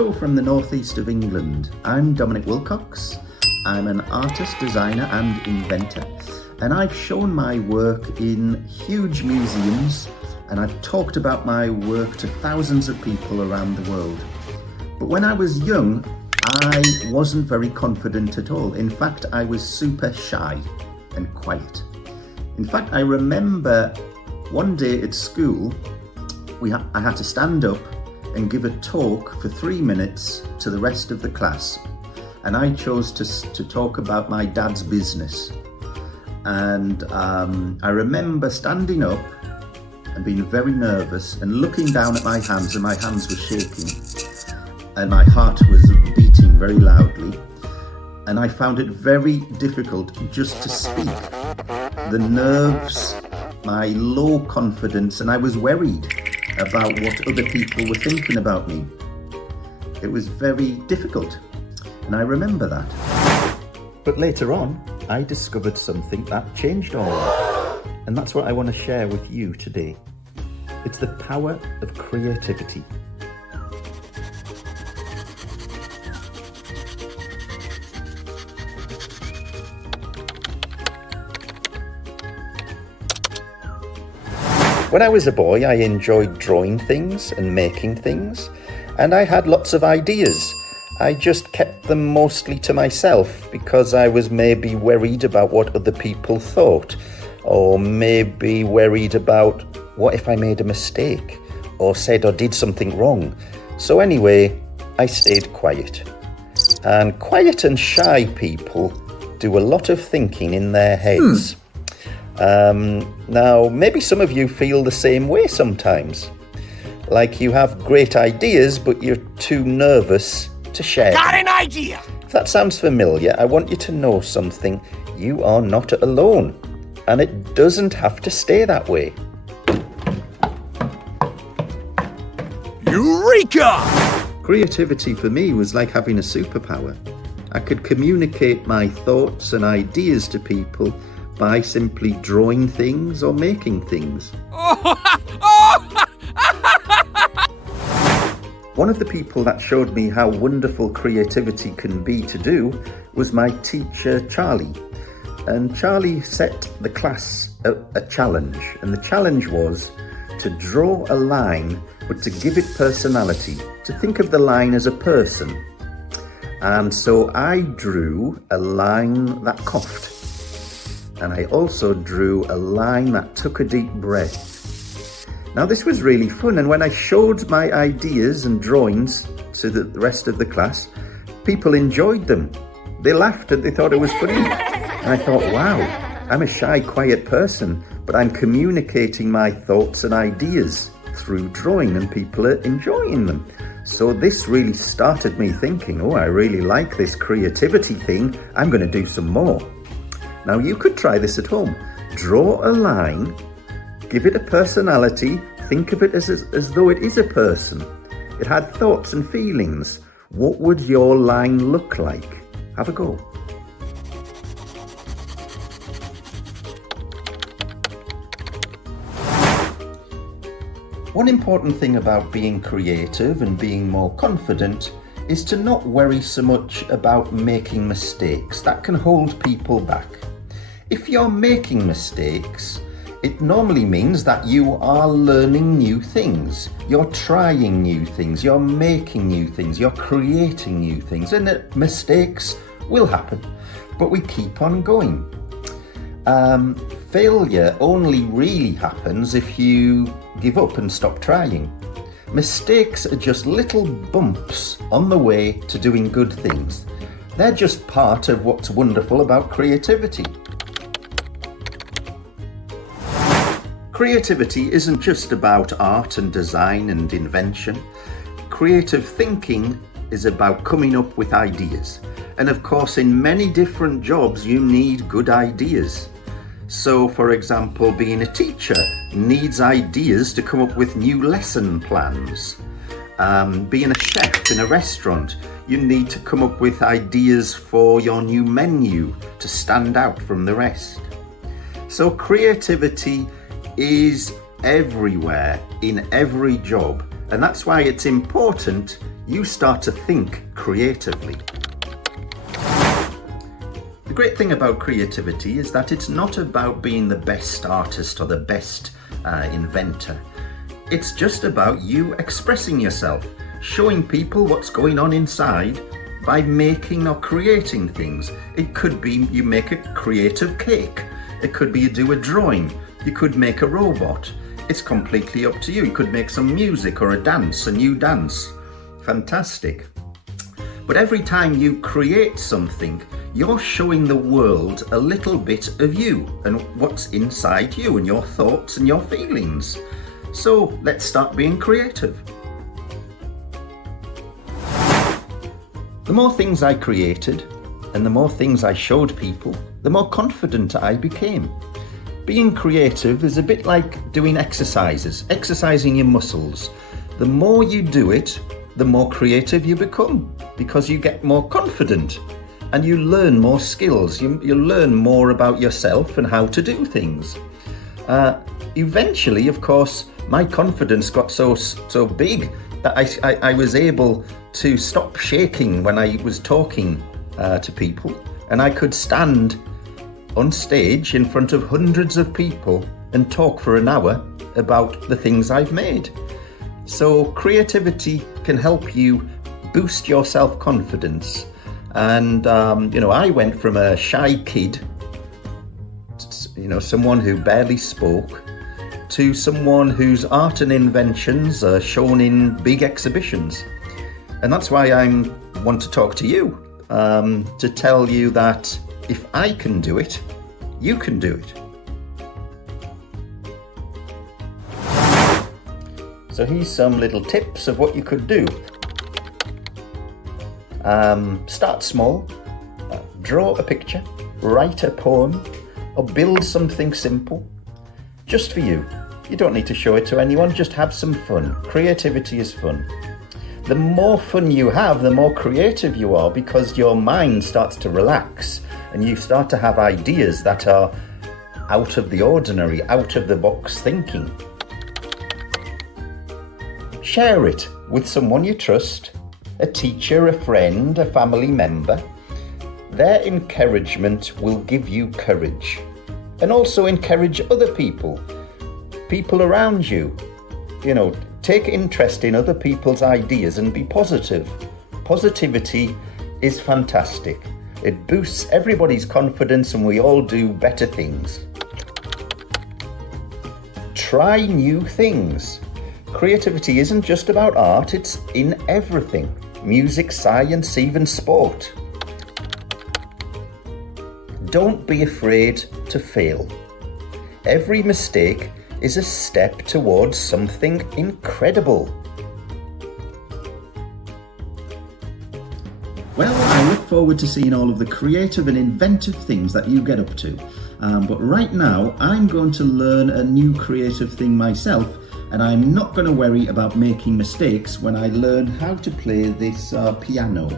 Hello from the northeast of England. I'm Dominic Wilcox. I'm an artist, designer and inventor, and I've shown my work in huge museums, and I've talked about my work to thousands of people around the world. But when I was young, I wasn't very confident at all. In fact, I was super shy and quiet. In fact, I remember one day at school, I had to stand up and give a talk for 3 minutes to the rest of the class. And I chose to talk about my dad's business. And I remember standing up and being very nervous and looking down at my hands, and my hands were shaking and my heart was beating very loudly. And I found it very difficult just to speak. The nerves, my low confidence, and I was worried about what other people were thinking about me. It was very difficult, and I remember that. But later on, I discovered something that changed all that, and that's what I want to share with you today. It's the power of creativity. When I was a boy, I enjoyed drawing things and making things, and I had lots of ideas. I just kept them mostly to myself because I was maybe worried about what other people thought, or maybe worried about what if I made a mistake or said or did something wrong. So anyway, I stayed quiet. And quiet and shy people do a lot of thinking in their heads. Now, maybe some of you feel the same way sometimes. Like you have great ideas, but you're too nervous to share. Got an idea! If that sounds familiar, I want you to know something. You are not alone, and it doesn't have to stay that way. Eureka! Creativity for me was like having a superpower. I could communicate my thoughts and ideas to people by simply drawing things or making things. One of the people that showed me how wonderful creativity can be to do was my teacher, Charlie. And Charlie set the class a challenge, and the challenge was to draw a line, but to give it personality, to think of the line as a person. And so I drew a line that coughed. And I also drew a line that took a deep breath. Now this was really fun, and when I showed my ideas and drawings to the rest of the class, people enjoyed them. They laughed and they thought it was funny. And I thought, wow, I'm a shy, quiet person, but I'm communicating my thoughts and ideas through drawing, and people are enjoying them. So this really started me thinking, oh, I really like this creativity thing. I'm going to do some more. Now you could try this at home. Draw a line, give it a personality, think of it as though it is a person. It had thoughts and feelings. What would your line look like? Have a go. One important thing about being creative and being more confident is to not worry so much about making mistakes. That can hold people back. If you're making mistakes, it normally means that you are learning new things. You're trying new things, you're making new things, you're creating new things, and mistakes will happen, but we keep on going. Failure only really happens if you give up and stop trying. Mistakes are just little bumps on the way to doing good things. They're just part of what's wonderful about creativity. Creativity isn't just about art and design and invention. Creative thinking is about coming up with ideas. And of course, in many different jobs, you need good ideas. So, for example, being a teacher needs ideas to come up with new lesson plans. Being a chef in a restaurant, you need to come up with ideas for your new menu to stand out from the rest. So creativity is everywhere in every job, and that's why it's important you start to think creatively. The great thing about creativity is that it's not about being the best artist or the best inventor. It's just about you expressing yourself, showing people what's going on inside by making or creating things. It could be you make a creative cake. It could be you do a drawing. You could make a robot. It's completely up to you. You could make some music or a dance, a new dance. Fantastic. But every time you create something, you're showing the world a little bit of you and what's inside you and your thoughts and your feelings. So let's start being creative. The more things I created and the more things I showed people, the more confident I became. Being creative is a bit like doing exercising your muscles. The more you do it, the more creative you become because you get more confident. And you learn more skills, you learn more about yourself and how to do things. Eventually, of course, my confidence got so big that I was able to stop shaking when I was talking to people, and I could stand on stage in front of hundreds of people and talk for an hour about the things I've made. So creativity can help you boost your self-confidence. And, I went from a shy kid, someone who barely spoke, to someone whose art and inventions are shown in big exhibitions. And that's why I want to talk to you, to tell you that if I can do it, you can do it. So here's some little tips of what you could do. Start small, draw a picture, write a poem, or build something simple, just for you. You don't need to show it to anyone, just have some fun. Creativity is fun. The more fun you have, the more creative you are because your mind starts to relax and you start to have ideas that are out of the ordinary, out of the box thinking. Share it with someone you trust. A teacher, a friend, a family member. Their encouragement will give you courage. And also encourage other people around you. Take interest in other people's ideas and be positive. Positivity is fantastic. It boosts everybody's confidence and we all do better things. Try new things. Creativity isn't just about art, it's in everything. Music, science, even sport. Don't be afraid to fail. Every mistake is a step towards something incredible. Well, I look forward to seeing all of the creative and inventive things that you get up to. But right now, I'm going to learn a new creative thing myself, and I'm not going to worry about making mistakes when I learn how to play this piano.